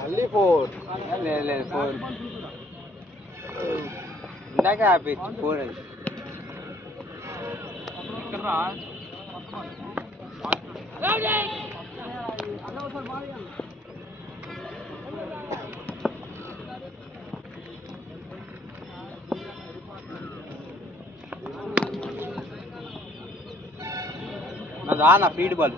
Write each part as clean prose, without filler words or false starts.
మళ్ళీ 4. లేదు 4 ఇందాక ఆపి 4 అది. నా ఫీడ్ బాల్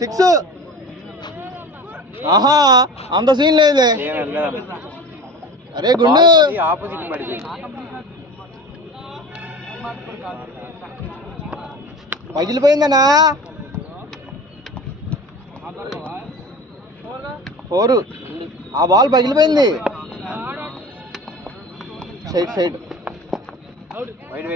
6. ఆహా అంత సీన్ లేదులే. అరే గుండు ఆపోజిట్ పడిపోయింది. పగిలిపోయిందనా 4. ఆ బాల్ పగిలిపోయింది. సైడ్ వైడ్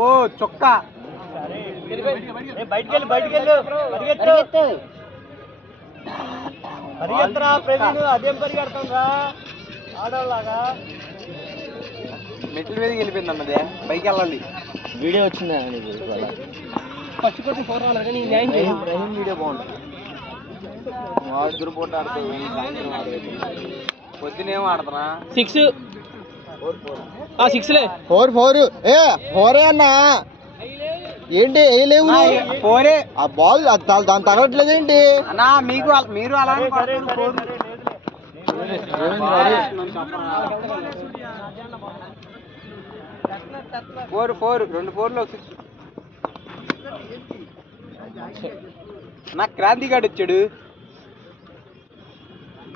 ఓ చొక్క పరిగెత్తరా ప్రవీణ్. అదేం పరిగెడతాంరా ఆడలాగా. మెట్ల మీదకి వెళ్ళిపోయింది అన్నదే. పైకి వెళ్ళాలి. వీడియో వచ్చిందా రహీం వీడియో బాగుంటుంది. పూట ఆడుతుంది, పొద్దునేమో ఆడుతున్నా. 6 6 4 4 అన్నా. ఏంటి వేయలేవు 4. ఆ బాల్ దాని తగలట్లేదు ఏంటి అన్నా? మీరు అలా 4 2 4లో 6. నాకు క్రాంతి గాడు వచ్చాడు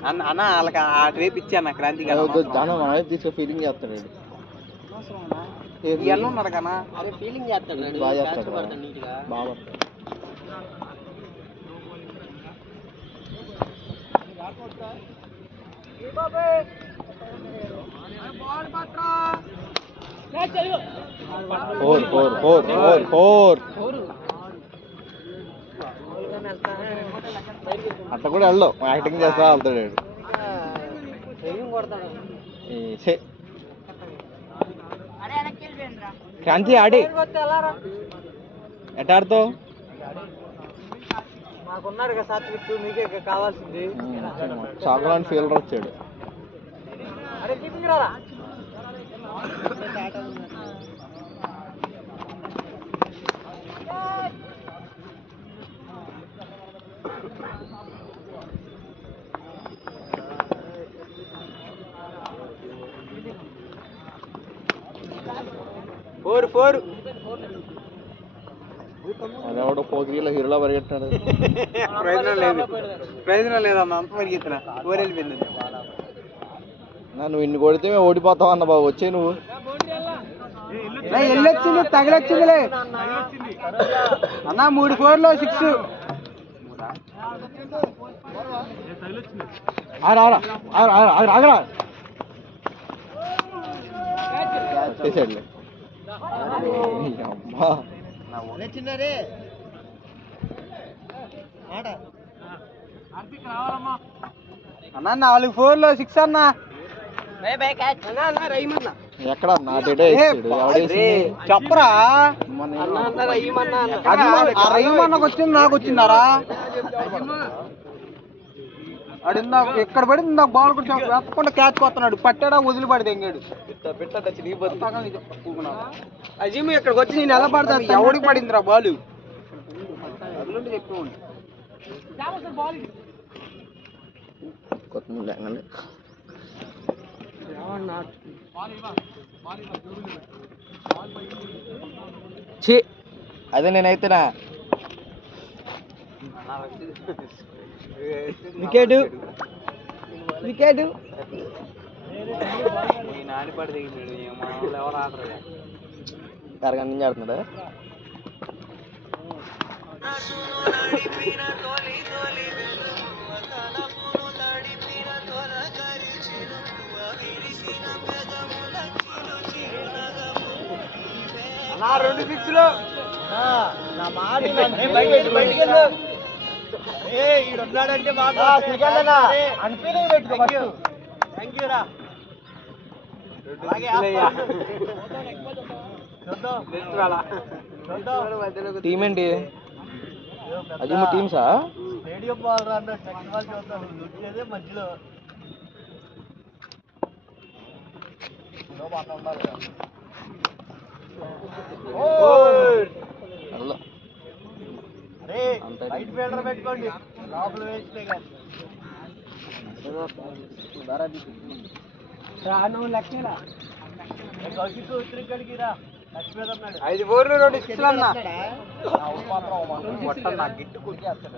అన్న. వాళ్ళకి ఆ రేపు ఇచ్చా నా క్రాంతి గారు తీసుకో. ఫీలింగ్ చేస్తాడు ఎలా ఉన్నాడు కన్నా. అరే ఫీలింగ్ చేస్తాడు, బాగా చేస్తాడు, బాగా. అట్లా కూడా వెళ్ళవు. యాక్టింగ్ చేస్తా వెళ్తాడు. క్రాంతి ఆడి ఎట్ట ఆడుతావు? మాకున్నాడు కదా సాత్విక్, మీకే కావాల్సింది. చాక్లెట్ ఫీల్డర్ వచ్చాడు. అరే కీపింగ్ రారా. ఫోర్ అదేవాడు పోగిరిలో హీరోలా పరిగెట్టాడు. ప్రయోజనం లేదమ్మా. అంత పరిగెత్తిన 4 వెళ్ళిపోయింది. నువ్వు ఇన్ని కొడితే ఓడిపోతావు అన్న బాబు. వచ్చే నువ్వు వెళ్ళొచ్చింది, తగిలొచ్చిందిలే అన్న. 3 4లో 6. ఆగరా చేసాడులే. అమ్మా అన్న 4 4లో 6 అన్న. ఎక్కడ చెప్పరా? రహీమన్నకు వచ్చింది, నాకు వచ్చిందారా? అడిందా ఎక్కడ పడింది? నాకు బాల్ కూడా ఎత్తకుండా క్యాచ్ కొత్తన్నాడు. పట్టాడా వదిలిపడి తెంగాడు. అజీమ్ ఇక్కడికి వచ్చి నేను ఎలా పడతా? ఎవడికి పడిందిరా బాలు? అదిలోండి చెప్పేవాడి. అదే నేనైతేనా వికెట్ నానిపడి దిగిపోయాడు ఎవరు ఆడరు అరగంట నుంచి ఆడుతున్నాడు. రెండు సిక్స్లు నా మాట ఈడున్నాడంటే అనిపించింది పెట్టుకో. థ్యాంక్ యూ రా టీం ఏంటి అది మా టీమ్సా? రేడియో బాల్ రా నెక్స్ట్ బాల్ చూద్దాం వచ్చేదే మధ్యలో రైట్ ఫీల్డర్ పెట్టుకోండి లోపల వేస్తే కానీ లక్ష్మీరా కౌశిక్ రా 5 4 2 6 అన్న గిట్టు కుట్టేస్తాడు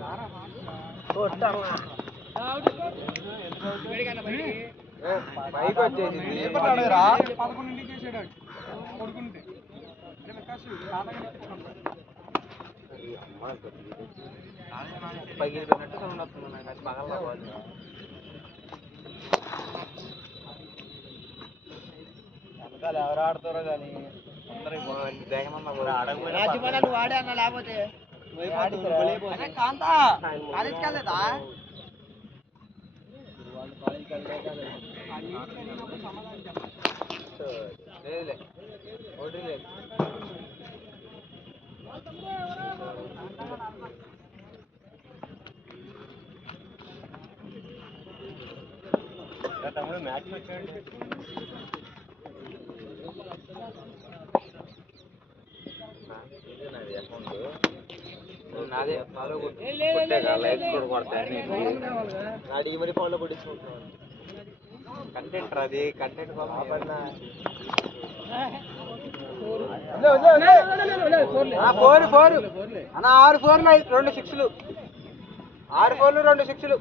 పైకి వచ్చేసింది పగిలిపోయినట్టు సౌండ్ వస్తుంది నాకు అది పగల వెనకాల ఎవరు ఆడుతారో కానీ వాడే అన్న లేకపోతే కాలేజ్కి వెళ్ళలేదా తమ్ముడు మ్యాచ్ వచ్చాడు నాదే ఫాలో కొట్టాక మరి ఫాలో కొట్టించుకుంటున్నాను కంటెంట్ అది కంటెంట్ 4 4 అన్న 6 4 2 6లు 6 4 2 6లు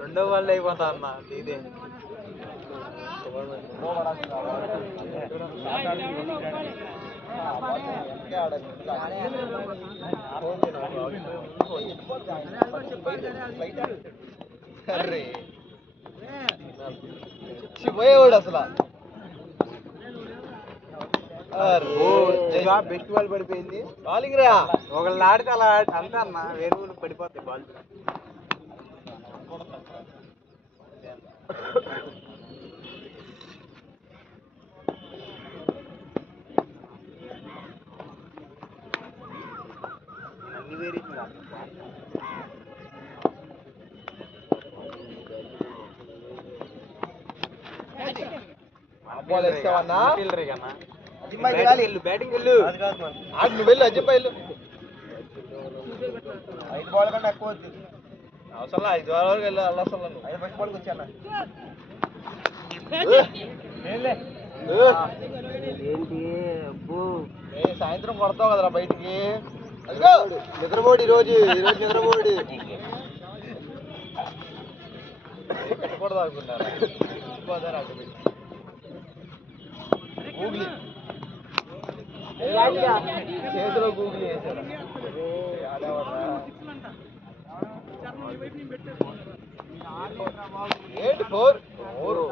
రెండో వాళ్ళు అయిపోతా అన్న ఇదే పోయేవాడు అసలు బెస్ట్ బాల్ పడిపోయింది బాలింగ్ రా ఒకళ్ళు ఆడితే అలా అంతే అన్న వేరే ఊళ్ళు పడిపోతాయి బాల్ అన్ని వేరే బ్యాటింగ్ వెళ్ళు నువ్వు వెళ్ళు అజింపా వెళ్ళు 5 బాల్ కన్నా ఎక్కువ అవసరం 5 బాల్ వరకు వెళ్ళు అసలు 5 ఫస్ట్ బాల్కి వచ్చాను ఏంటి సాయంత్రం కొడతావు కదరా బయటికి నిద్రపోడు ఈరోజు నిద్రపోడు పెట్టకూడదు అనుకున్నారా అడ్డు గూగులీ చేతిలో గూగులీ వేసారు ఏంటి 4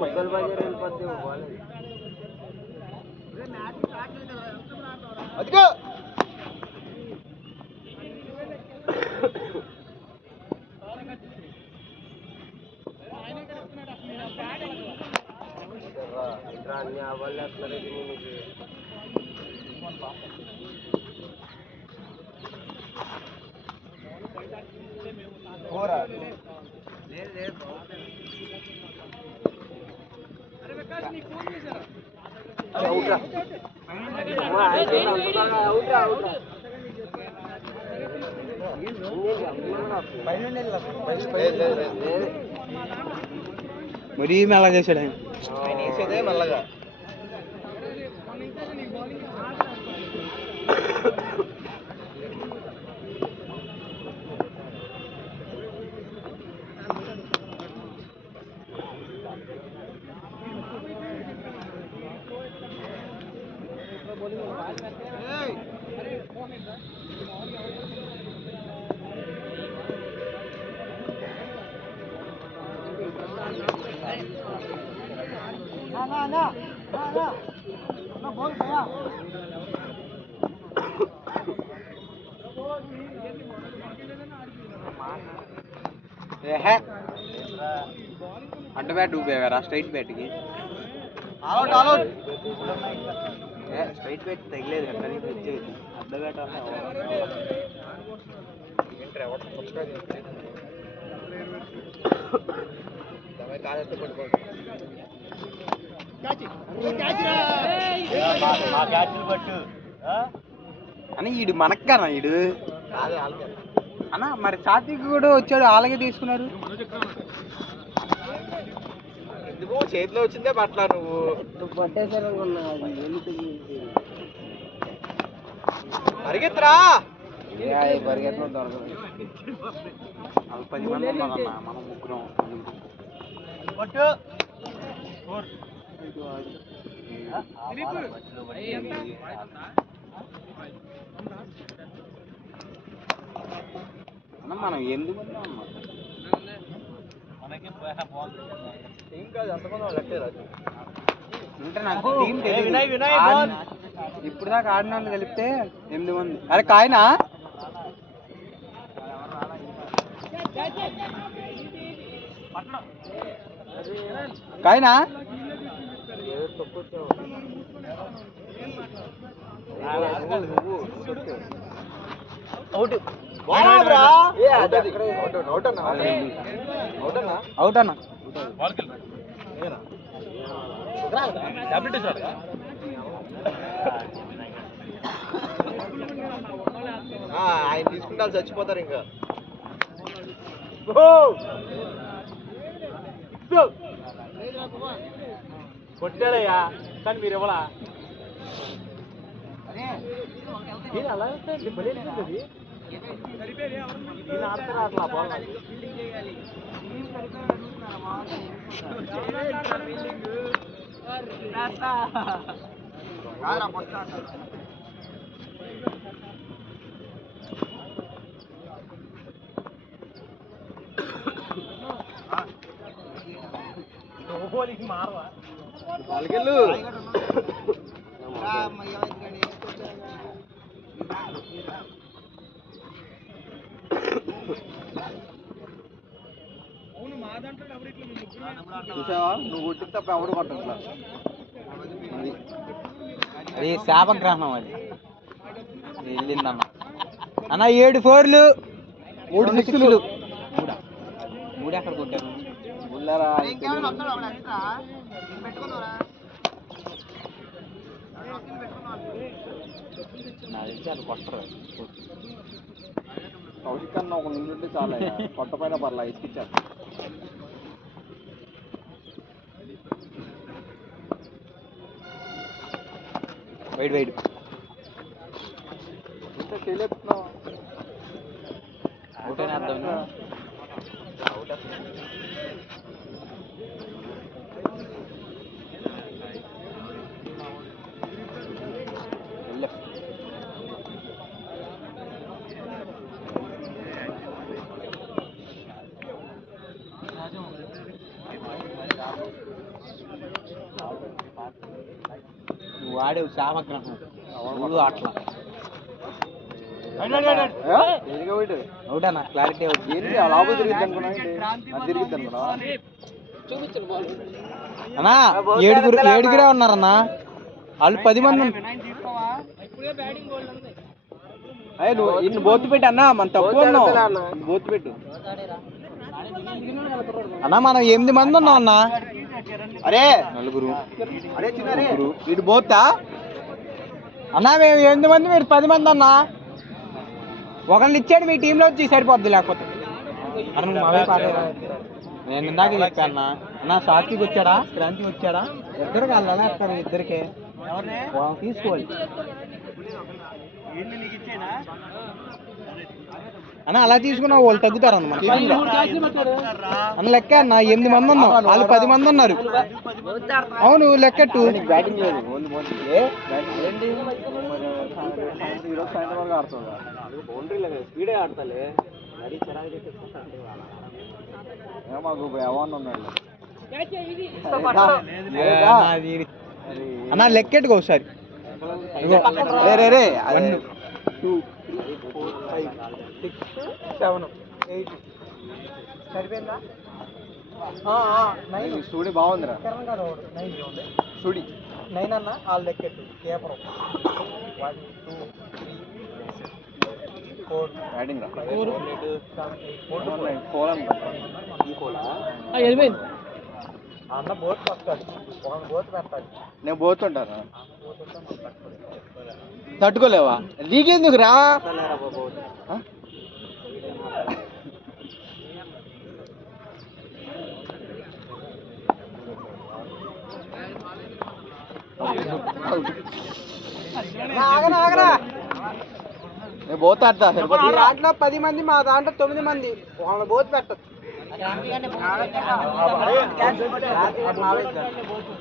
మొగ్గల్ బజార్ వెళ్ళిపోతే అదిగో మరీ మెల్లగా చేశాడు ఆయన. ఆయన వేసేదే మెల్లగా. అడ్డ బ్యాట్ ఊపేవారా స్ట్రైట్ బ్యాట్కి? స్ట్రైట్ బ్యాట్ తగిలేదు కానీ అడ్డ బ్యాట్ అని ఈడు మనక్కనా ఈడు అన్న. మరి సాత్విక్ కూడా వచ్చాడు, అలాగే తీసుకున్నారు. ఎందుకు చేతిలో వచ్చిందే పట్ల నువ్వు పరిగెత్తరా. పరిగెత్తడం దొరకదు. 10 మంది ఉన్నారన్న, మనం ముగ్గురం. అన్న మనం ఎందుకు ఉన్నాం? ఇంకా ఎంతమంది కట్టారు అంటే నాకు టీం తెలియదు. ఇప్పుడు దాకా ఆడిన వాళ్ళు కలిపితే 8 మంది. అరే కాయనా కాయనా అవుట్ అన్న. ఆయన తీసుకుంటే చచ్చిపోతారు ఇంకా. కొట్టాడయ్యా కానీ మీరు ఇవ్వలా. అలా అట్లా బాగా మారవా వాళ్ళకెళ్ళు. చూసావా నువ్వు కొట్టిన తప్ప ఎవడు కొట్టట్లా. అది శాపగ్రహణం, అది వెళ్ళిందన్న. అన్న 7 4లు 3 6లు. 3 ఎక్కడ కొట్టారు? కౌశిక్ అన్న ఒక నుండి చాలా కొత్త పైన పర్లా ఇసుకిచ్చారు. వైడ్ వైడ్ ఇంకా చేయలేపుతున్నావా? అవుట్ అయినా అర్థం. నువ్వు ఆడేవు శామగ్రహం అట్లా. అవుటా క్లారిటీ అవుతుంది. అలాగే తిరిగిద్ది అనుకున్నా, తిరిగిద్ది అనుకున్నా. అన్నా 7గురే ఉన్నారన్నా. వాళ్ళు 10 మంది. నువ్వు ఇన్ని బోతు పెట్టి అన్నా, మన తక్కువ బోతు పెట్టు అన్నా. మనం 8 మంది ఉన్నాం అన్నా. అరే 4 అరే చిన్న ఇటు బోతా అన్నా మేము 8 మంది, మీరు 10 మంది అన్నా. ఒకళ్ళు ఇచ్చాడు మీ టీంలో వచ్చి సరిపోద్ది, లేకపోతే అన్న నువ్వు అవే పాడేరా. నేను ఇందాక చెప్పాను అన్న, సాక్షికి వచ్చాడా, క్రాంతికి వచ్చాడా, ఇద్దరు కాదు ఎత్తారు, ఇద్దరికే తీసుకోవాలి అన్న. అలా తీసుకున్నా వాళ్ళు తగ్గుతారు అన్న. అన్న లెక్క అన్న 8 మంది ఉన్నాం, వాళ్ళు 10 మంది ఉన్నారు. అవును లెక్కట్టు. బ్యాటింగ్ లేదు, బౌండరీ లేదు, స్పీడే ఆడతాలే. మాకు ఎవరన్నా ఉన్నాడు అన్న లెక్కెట్టుకో ఒకసారి. రే రే 1 2 3 4 5 6 7 8 సరిపోయిందా? స్టూడి బాగుందిరా. స్టూడి 9 అన్న. వాళ్ళు లెక్కెట్టు కేపరం 1 2 3 4 బ్యాటింగ్ రా. 4 అన్న బోట్ వస్తాడు, ఒక బోట్ పెట్టాలి. నేను పోతుంటాను. తట్టుకోలేవా? నీకెందుకు రా? నేను పోతా దాంట్లో 10 మంది, మా దాంట్లో 9 మంది. వాళ్ళ బోట్ పెట్టచ్చు.